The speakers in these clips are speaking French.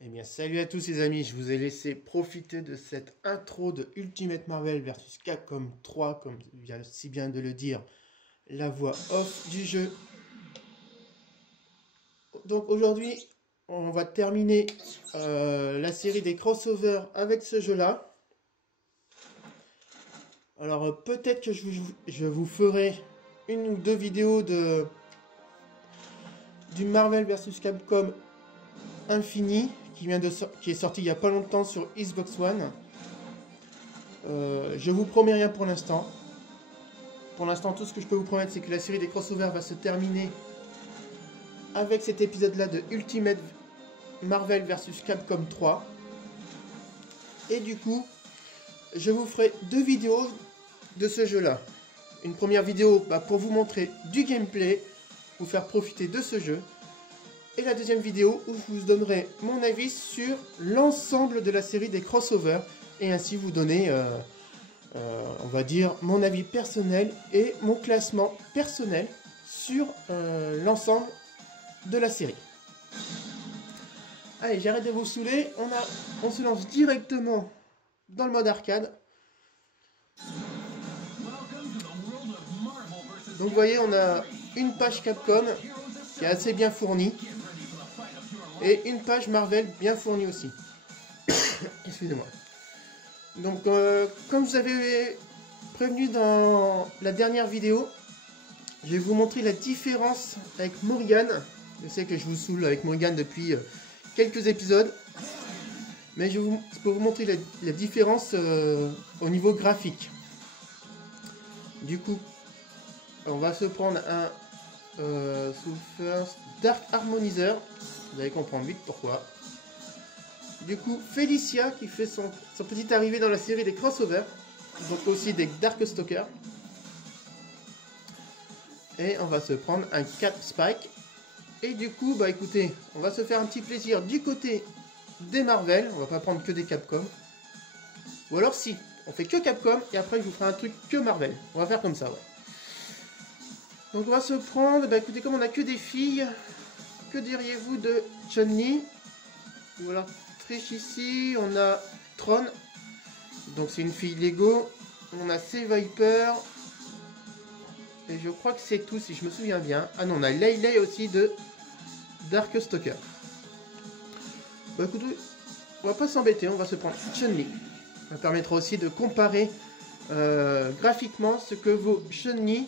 Eh bien, salut à tous les amis, je vous ai laissé profiter de cette intro de Ultimate Marvel vs Capcom 3, comme vient si bien de le dire la voix off du jeu. Donc aujourd'hui, on va terminer la série des crossovers avec ce jeu-là. Alors peut-être que je vous ferai une ou deux vidéos du Marvel vs Capcom Infini qui est sorti il n'y a pas longtemps sur Xbox One. Je vous promets rien pour l'instant. Pour l'instant, tout ce que je peux vous promettre, c'est que la série des crossovers va se terminer avec cet épisode-là de Ultimate Marvel vs Capcom 3. Et du coup, je vous ferai deux vidéos de ce jeu-là. Une première vidéo pour vous montrer du gameplay, vous faire profiter de ce jeu. Et la deuxième vidéo où je vous donnerai mon avis sur l'ensemble de la série des crossovers. Et ainsi vous donner, on va dire, mon avis personnel et mon classement personnel sur l'ensemble de la série. Allez, j'arrête de vous saouler. On se lance directement dans le mode arcade. Donc vous voyez, on a une page Capcom qui est assez bien fournie. Et une page Marvel bien fournie aussi. Excusez-moi. Donc, comme je vous avais prévenu dans la dernière vidéo, je vais vous montrer la différence avec Morrigan. Je sais que je vous saoule avec Morrigan depuis quelques épisodes. Mais je peux vous montrer la différence au niveau graphique. Du coup, on va se prendre un First Dark Harmonizer. Vous allez comprendre vite pourquoi. Du coup, Felicia qui fait son petite arrivée dans la série des crossovers. Donc aussi des Darkstalkers. Et on va se prendre un Cap Spike. Et du coup, écoutez, on va se faire un petit plaisir du côté des Marvel. On va pas prendre que des Capcom. Ou alors si, on fait que Capcom et après je vous ferai un truc que Marvel. On va faire comme ça, ouais. Donc on va se prendre, écoutez, comme on a que des filles, que diriez-vous de Chun-Li? Ou alors triche ici, on a Tron, donc c'est une fille Lego, on a C-Viper, et je crois que c'est tout si je me souviens bien. Ah non, on a Lei aussi de Darkstalker. Écoutez, on va pas s'embêter, on va se prendre Chun-Li. Ça permettra aussi de comparer graphiquement ce que vaut Chun-Li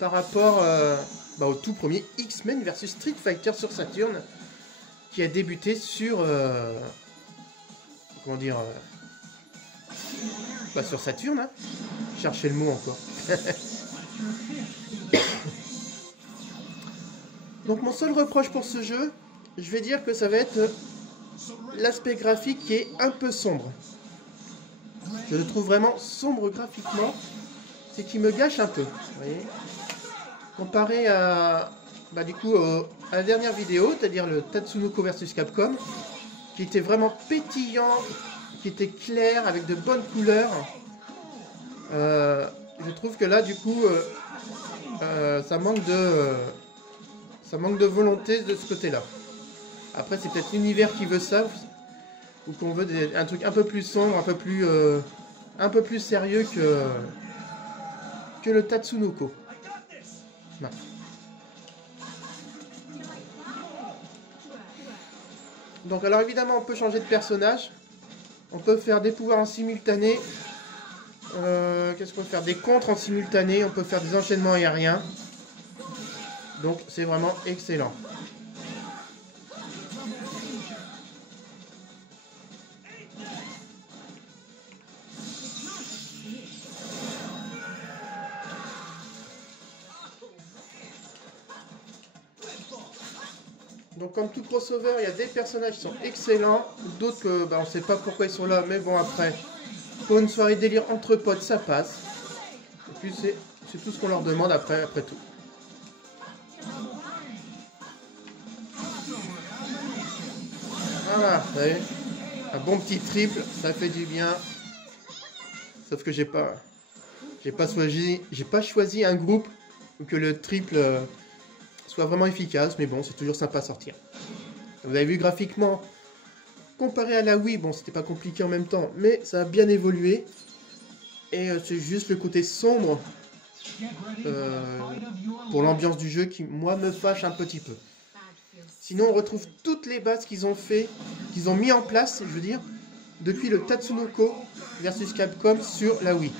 par rapport au tout premier X-Men vs Street Fighter sur Saturn, qui a débuté sur comment dire sur Saturn, hein. Cherchez le mot encore. Donc mon seul reproche pour ce jeu, je vais dire que ça va être l'aspect graphique qui est un peu sombre. Je le trouve vraiment sombre graphiquement, c'est qui me gâche un peu, vous voyez. Comparé à du coup à la dernière vidéo, c'est-à-dire le Tatsunoko vs Capcom, qui était vraiment pétillant, qui était clair, avec de bonnes couleurs. Je trouve que là, du coup, ça manque de volonté de ce côté-là. Après, c'est peut-être l'univers qui veut ça, ou qu'on veut un truc un peu plus sombre, un peu plus sérieux que le Tatsunoko. Non. Donc alors évidemment on peut changer de personnage. On peut faire des pouvoirs en simultané. Qu'est-ce qu'on peut faire? Des contres en simultané. On peut faire des enchaînements aériens. Donc c'est vraiment excellent. Donc comme tout crossover, il y a des personnages qui sont excellents, d'autres que on ne sait pas pourquoi ils sont là, mais bon après, pour une soirée délire entre potes, ça passe. Et puis c'est tout ce qu'on leur demande après tout. Voilà, vous voyez, un bon petit triple, ça fait du bien. Sauf que j'ai pas choisi un groupe où que le triple soit vraiment efficace, mais bon, c'est toujours sympa à sortir. Vous avez vu graphiquement, comparé à la Wii, bon, c'était pas compliqué en même temps, mais ça a bien évolué. Et c'est juste le côté sombre pour l'ambiance du jeu qui, moi, me fâche un petit peu. Sinon, on retrouve toutes les bases qu'ils ont fait, qu'ils ont mis en place, je veux dire, depuis le Tatsunoko versus Capcom sur la Wii.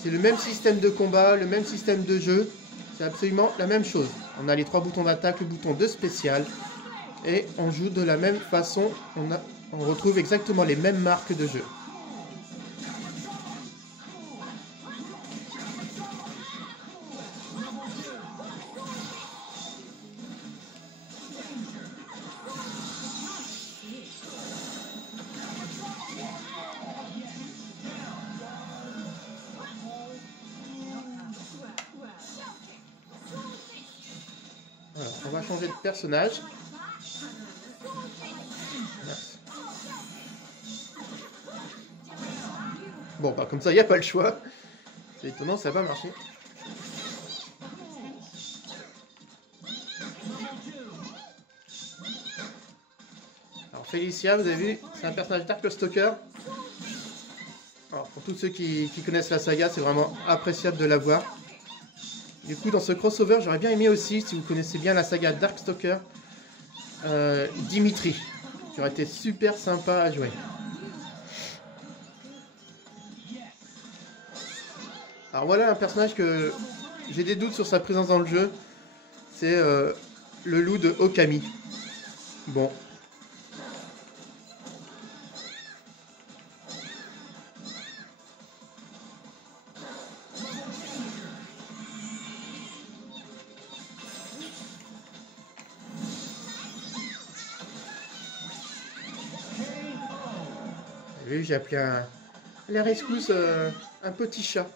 C'est le même système de combat, le même système de jeu, c'est absolument la même chose. On a les 3 boutons d'attaque, le bouton de spécial, et on joue de la même façon, on retrouve exactement les mêmes marques de jeu. Alors, on va changer de personnage. Bon, bah comme ça, il n'y a pas le choix. C'est étonnant, ça va pas marcher. Alors, Felicia, vous avez vu, c'est un personnage Dark Stalker. Alors, pour tous ceux qui connaissent la saga, c'est vraiment appréciable de la voir. Du coup, dans ce crossover, j'aurais bien aimé aussi, si vous connaissez bien la saga Darkstalker, Dimitri, qui aurait été super sympa à jouer. Alors voilà un personnage que j'ai des doutes sur sa présence dans le jeu, c'est le loup de Okami. Bon. Vous avez vu, j'ai appelé à la rescousse un petit chat.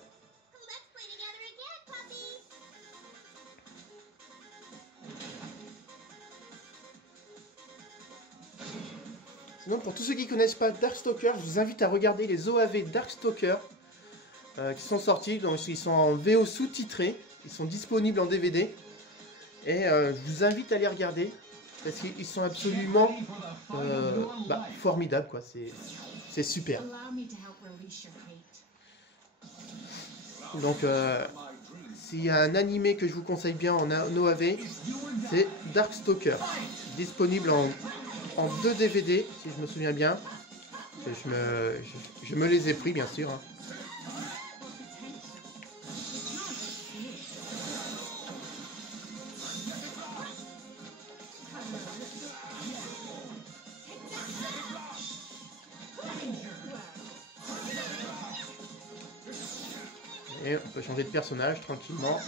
Sinon, pour tous ceux qui ne connaissent pas Darkstalker, je vous invite à regarder les OAV Darkstalker qui sont sortis. Donc, ils sont en VO sous-titré, ils sont disponibles en DVD. Et je vous invite à les regarder parce qu'ils sont absolument formidables, quoi. C'est super. Donc, s'il y a un animé que je vous conseille bien en OAV, c'est Darkstalker, disponible en 2 DVD, si je me souviens bien. Je me les ai pris, bien sûr. Hein. Et on peut changer de personnage tranquillement.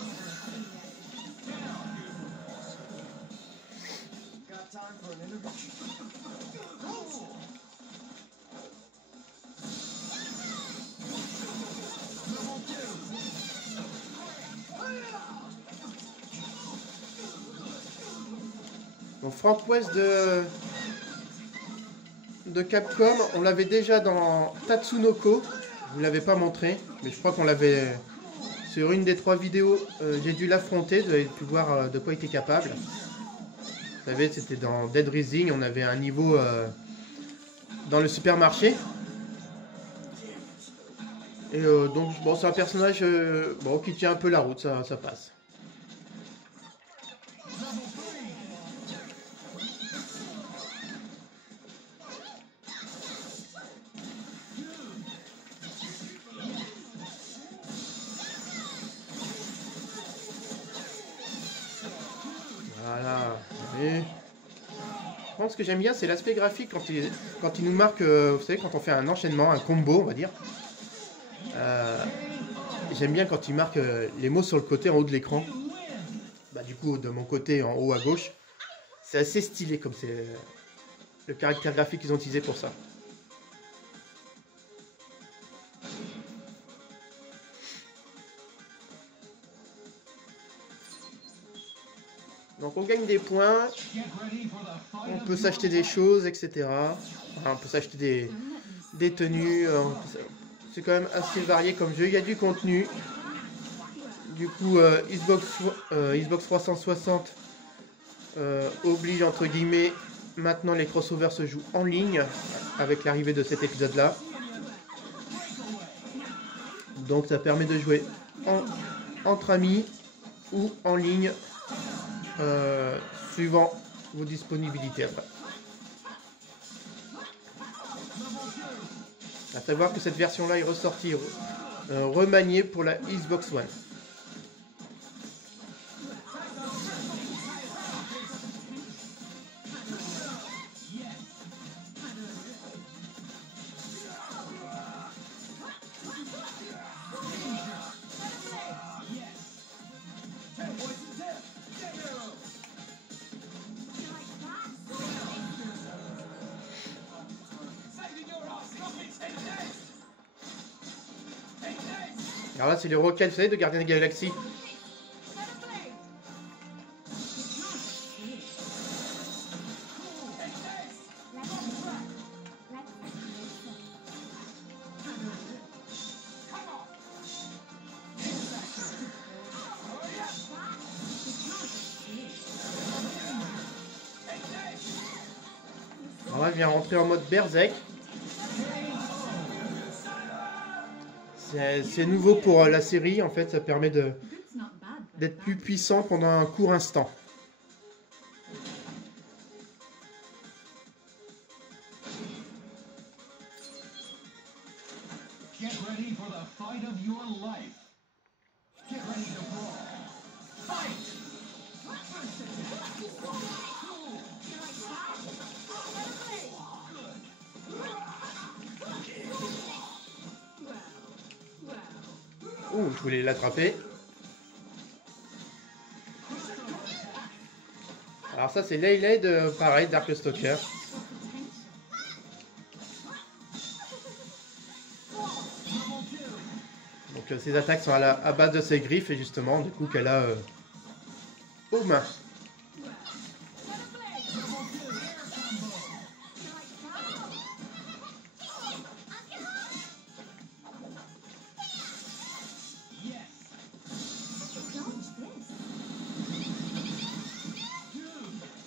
Donc Frank West de Capcom, on l'avait déjà dans Tatsunoko, je vous l'avais pas montré, mais je crois qu'on l'avait sur une des 3 vidéos, j'ai dû l'affronter, vous avez pu voir de quoi il était capable. Vous savez, c'était dans Dead Rising, on avait un niveau dans le supermarché. Et donc, bon, c'est un personnage qui tient un peu la route, ça passe. Voilà. Et je pense que j'aime bien, c'est l'aspect graphique quand il nous marque, vous savez, quand on fait un enchaînement, un combo, on va dire. J'aime bien quand il marque les mots sur le côté en haut de l'écran. Bah, du coup, de mon côté, en haut à gauche. C'est assez stylé comme c'est le caractère graphique qu'ils ont utilisé pour ça. Donc on gagne des points, on peut s'acheter des choses, etc. Enfin, on peut s'acheter des tenues, c'est quand même assez varié comme jeu, il y a du contenu. Du coup, Xbox 360 oblige entre guillemets, maintenant les crossovers se jouent en ligne avec l'arrivée de cet épisode là. Donc ça permet de jouer entre amis ou en ligne suivant vos disponibilités après. À savoir que cette version là est ressortie remaniée pour la Xbox One. Alors là, c'est les roquettes, vous savez, de Gardiens des Galaxies. Alors là, je viens rentrer en mode Berserk. C'est nouveau pour la série, en fait, ça permet d'être plus puissant pendant un court instant. Ouh, je voulais l'attraper. Alors ça c'est Leyline de pareil, Darkstalker. Donc ses attaques sont à base de ses griffes et justement du coup qu'elle a aux mains.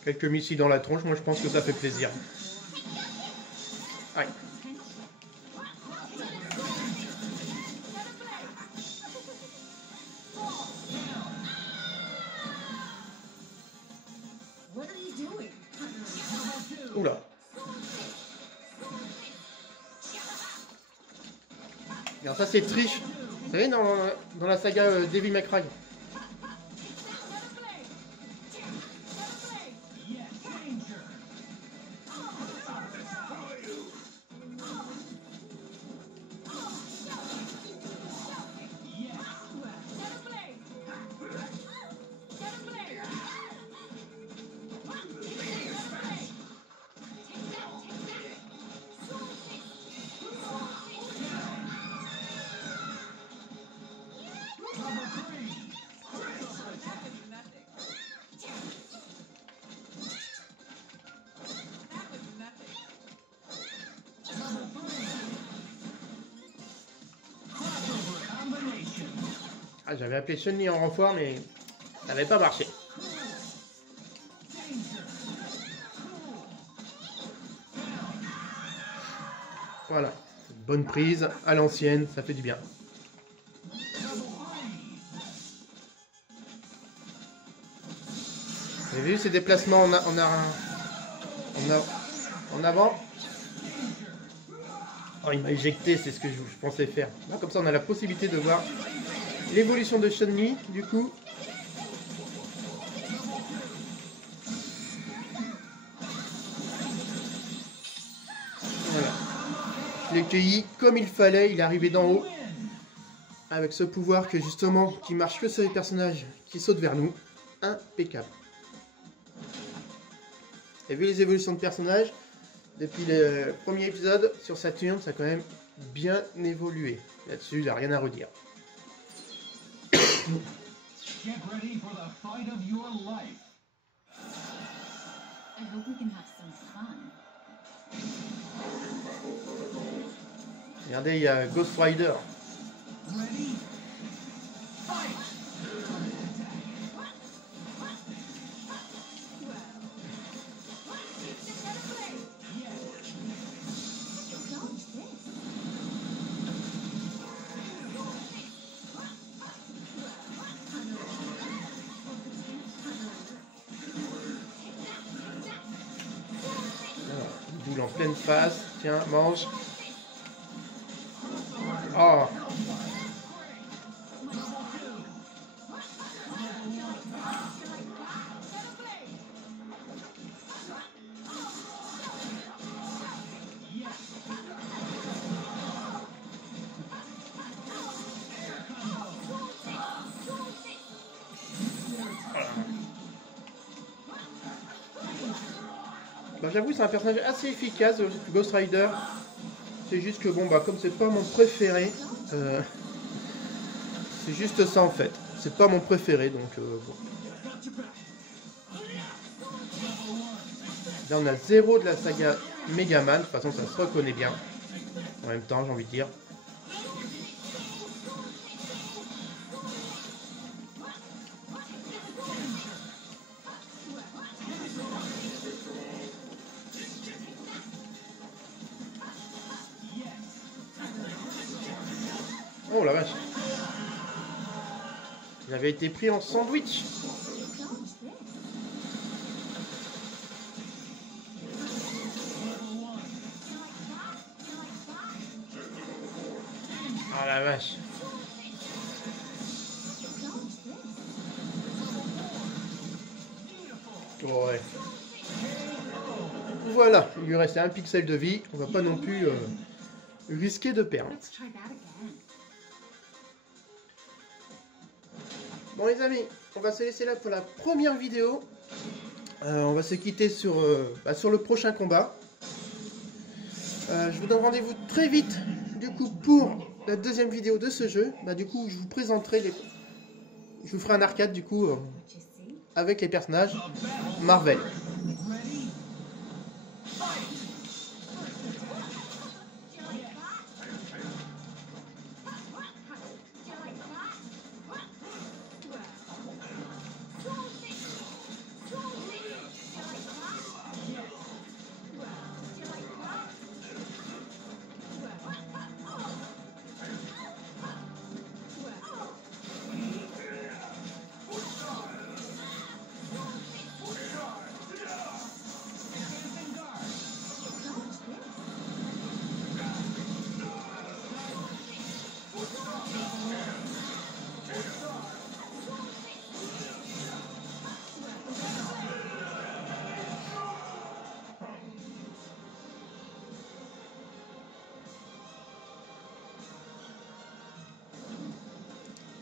Quelques missiles dans la tronche, moi je pense que ça fait plaisir. Aïe. Oula. Alors ça c'est Trish. Vous savez dans la saga Devil May Cry. Ah, j'avais appelé Chun-Li en renfort, mais ça n'avait pas marché. Voilà, bonne prise à l'ancienne, ça fait du bien. Vous avez vu ces déplacements en avant? Oh, il m'a éjecté, c'est ce que je pensais faire. Là, comme ça, on a la possibilité de voir l'évolution de Chun-Li, du coup. Voilà. Je l'ai cueilli comme il fallait, il est arrivé d'en haut. Avec ce pouvoir que justement, qui marche que sur les personnages qui sautent vers nous. Impeccable. Et vu les évolutions de personnages, depuis le premier épisode sur Saturne, ça a quand même bien évolué. Là-dessus, il n'y a rien à redire. Get ready for the fight of your life. I hope we can have some fun. Regardez, il y a Ghost Rider. Ready? Fight! en pleine face. Tiens, mange. Oh. Bah, j'avoue, c'est un personnage assez efficace, Ghost Rider. C'est juste que bon, bah comme c'est pas mon préféré, c'est juste ça en fait. C'est pas mon préféré, donc bon. Là, on a 0 de la saga Megaman. De toute façon, ça se reconnaît bien. En même temps, j'ai envie de dire. Oh la vache. Il avait été pris en sandwich. Oh la vache. Ouais. Voilà, il lui restait un pixel de vie. On va pas non plus risquer de perdre. Let's try that again. Bon les amis, on va se laisser là pour la première vidéo. On va se quitter sur le prochain combat. Je vous donne rendez-vous très vite du coup pour la deuxième vidéo de ce jeu. Du coup je vous présenterai je vous ferai un arcade du coup What you see? avec les personnages Marvel.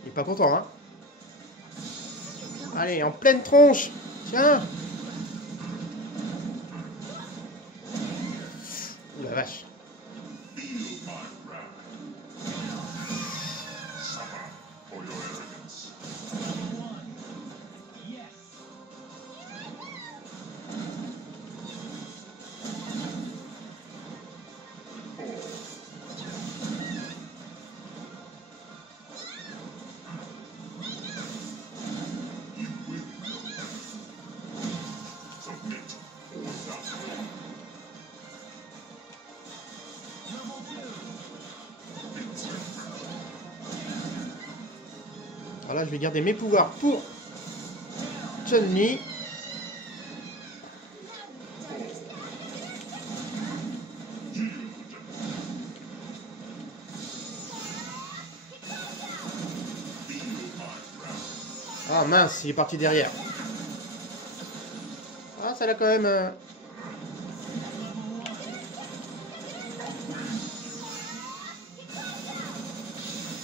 Il est pas content, hein. Allez, en pleine tronche. Tiens. Ouh la vache. Alors là, je vais garder mes pouvoirs pour Chun-Li. Ah mince, il est parti derrière. Ah, ça l'a quand même...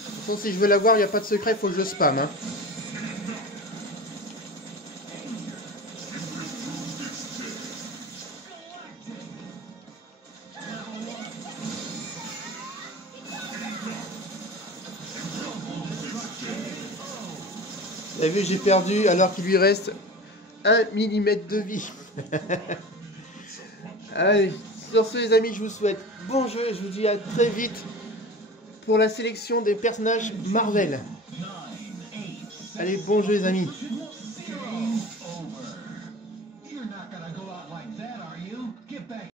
De toute façon, si je veux l'avoir, il n'y a pas de secret, il faut que je spam. Hein. Vous avez vu, j'ai perdu alors qu'il lui reste 1 mm de vie. Allez, sur ce les amis, je vous souhaite bon jeu et je vous dis à très vite pour la sélection des personnages Marvel. Allez, bon jeu les amis.